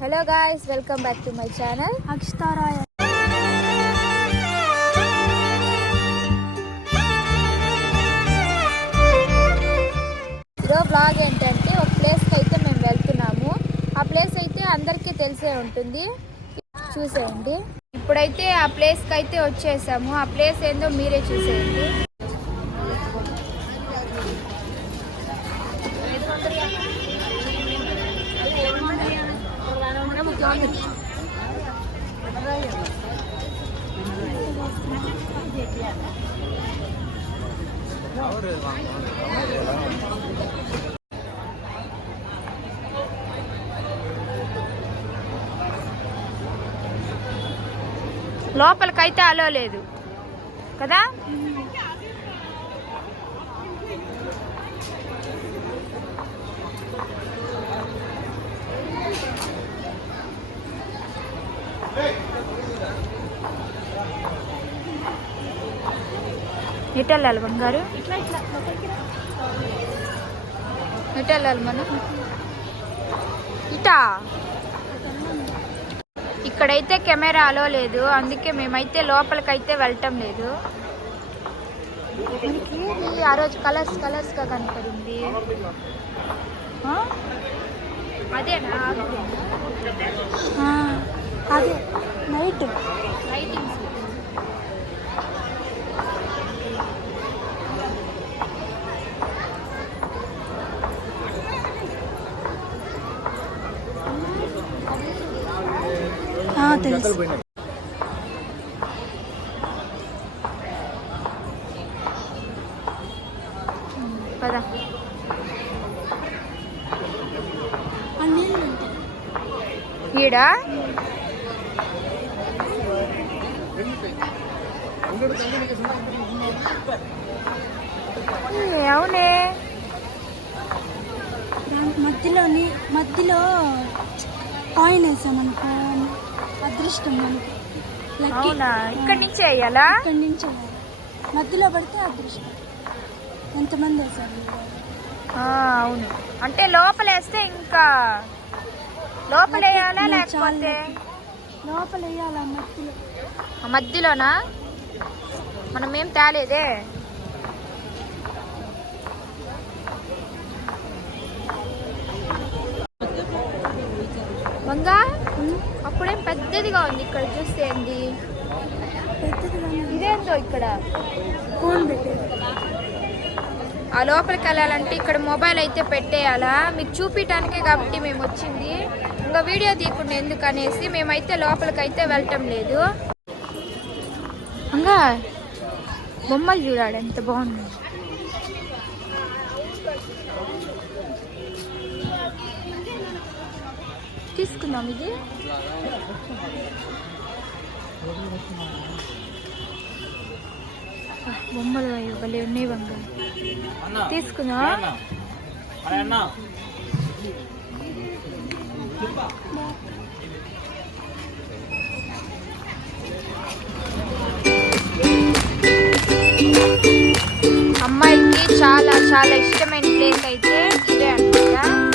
Hello guys welcome back to my channel అక్షతారాయ ఈరోజు blog ఏంటంటే ఒక ప్లేస్కి అయితే మేము వెళ్తున్నాము. ఆ ప్లేస్ అయితే అందరికీ తెలిసే ఉంటుంది. చూసేయండి. ఇప్పుడైతే ఆ ప్లేస్కి అయితే వచ్చేసాము. ఆ ప్లేస్ ఏందో మీరే చూసేయండి. లోపలికైతే అలో లేదు. కదా? ఎటు వెళ్ళాలి బంగారు ఎటు వెళ్ళాలి మనం ఇటా? ఇక్కడైతే కెమెరా అలో లేదు. అందుకే మేమైతే లోపలికైతే వెళ్ళటం లేదు. మనకి ఆ రోజు కలర్స్ కలర్స్గా కనపడింది? అదేనా? అదే. నైట్ లైటింగ్స్ పద. ఉంటాయి. ఈడ అవునే. మధ్యలోని మధ్యలో కాయిన్ వేసామనుకో అదృష్టం మనకి. అవునా? ఇక్కడి నుంచి వేయాలా ఇక్కడి నుంచి. మధ్యలో పడితే అదృష్టం. ఎంతమంది వేసారు అవును. అంటే లోపల వేస్తే ఇంకా లోపల వేయాలా లేకపోతే? లోపల వేయాలి మధ్యలో? మధ్యలోనా? మనం ఏం తేలేదే మంగా అప్పుడేం పెద్దదిగా ఉంది ఇక్కడ చూస్తే ఏంది ఇదేందో ఇక్కడ? ఆ లోపలికి వెళ్ళాలంటే ఇక్కడ మొబైల్ అయితే పెట్టేయాలా? మీకు చూపించడానికే కాబట్టి మేము వచ్చింది. ఇంకా వీడియో తీయకుండా ఎందుకనేసి మేమైతే లోపలికి అయితే వెళ్ళటం లేదు. ఇంకా బొమ్మలు చూడాడు ఎంత బాగుంది. తీసుకుందాం ఇది. బొమ్మలు అయ్యో భలే ఉన్నాయి బంగారు తీసుకుందాం అమ్మాయికి చాలా చాలా ఇష్టమైన ప్లేస్ అయితే ఇదే అనమాట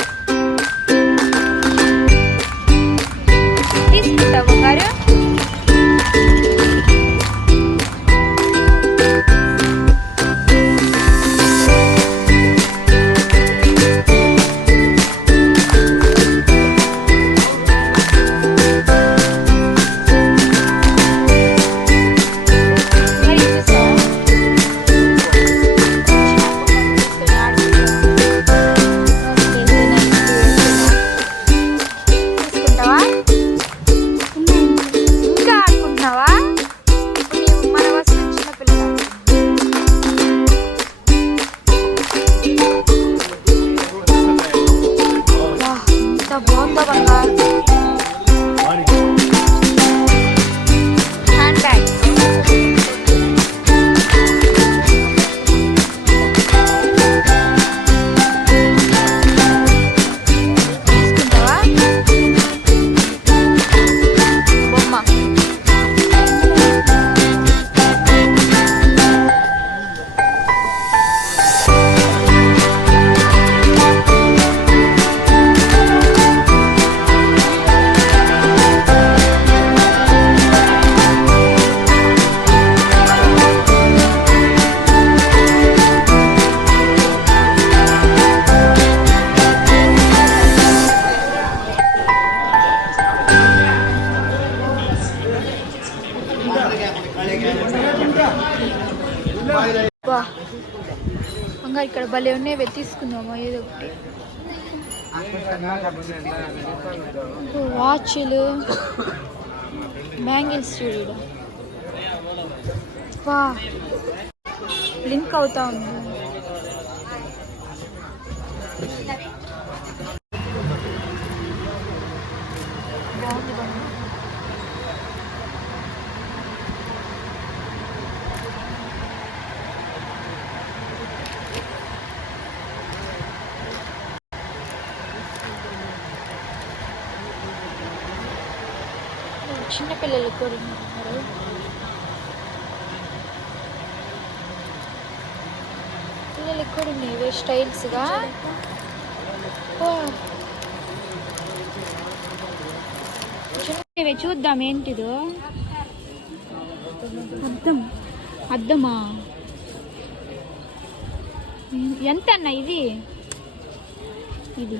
బంగారు ఇక్కడ భలే ఉన్నాయి తీసుకుందామా ఏదో ఒకటి. వాచ్లు. బ్యాంగిల్స్ చూడు వా లింక్ అవుతా ఉంది బాగుంది బాగుంది. చిన్న పిల్లలు కూడా ఉన్నారు. పిల్లలకి కూడా ఉన్నాయి స్టైల్స్గా ఓ. చూద్దాం ఏంటిదో. అర్థం అర్థమా ఎంత అన్న ఇది? ఇది.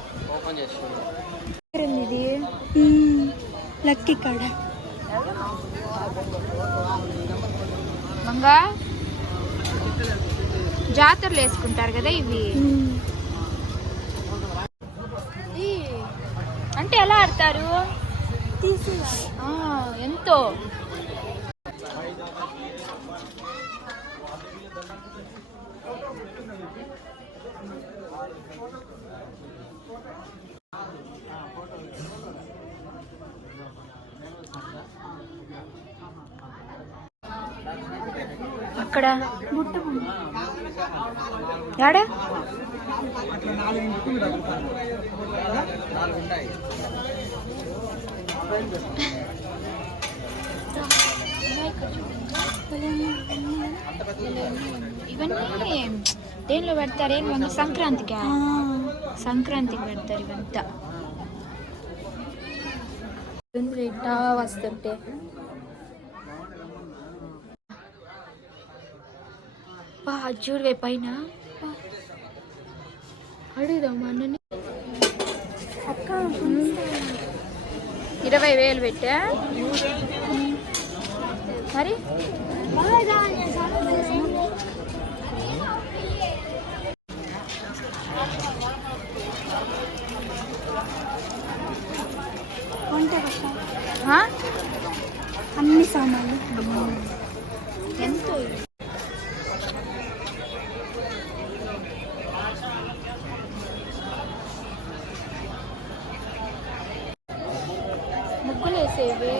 ఓపెన్ చేస్తున్నా ఇది లక్కీ కాడ? మంగా? జాతరలు వేసుకుంటారు కదా ఇవి. అంటే ఎలా ఆడతారు? ఎంతో. అక్కడ యాడ? ఇవన్నీ దేనిలో పెడతారు? ఏం వంద సంక్రాంతికి? సంక్రాంతికి పెడతారు ఇవంతా. ఇట్టా వస్తుంటే. చూడవే పైన? అడుగుదాం మా అన్నని. అక్క ఇరవై వేలు పెట్టా? మరి? అన్ని సామాన్లు. ముగ్గులు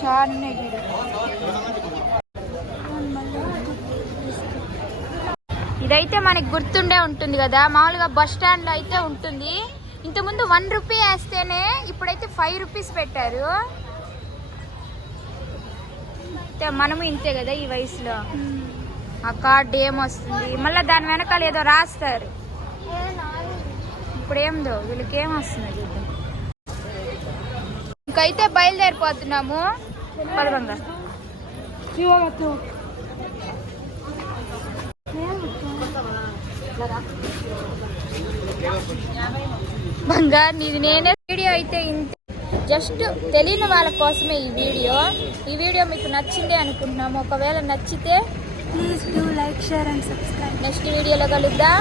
చాలా ఇదైతే మనకి గుర్తుండే ఉంటుంది కదా మామూలుగా బస్ స్టాండ్లో అయితే ఉంటుంది. ఇంతకుముందు వన్ రూపీ వేస్తేనే ఇప్పుడైతే ఫైవ్ రూపీస్ పెట్టారు. అయితే మనము ఇంతే కదా ఈ వయసులో. ఆ కార్డ్ ఏమొస్తుంది? మళ్ళీ దాని వెనకాల ఏదో రాస్తారు. ఇప్పుడు ఏందో వీళ్ళకి ఏం వస్తుంది? ఇంకైతే బయలుదేరిపోతున్నాము. బంగారు నీది నేనే. వీడియో అయితే ఇంత జస్ట్ తెలియని వాళ్ళ కోసమే ఈ వీడియో. ఈ వీడియో మీకు నచ్చింది అనుకుంటున్నాము. ఒకవేళ నచ్చితే please do like share and subscribe next వీడియోలో కలుద్దాం.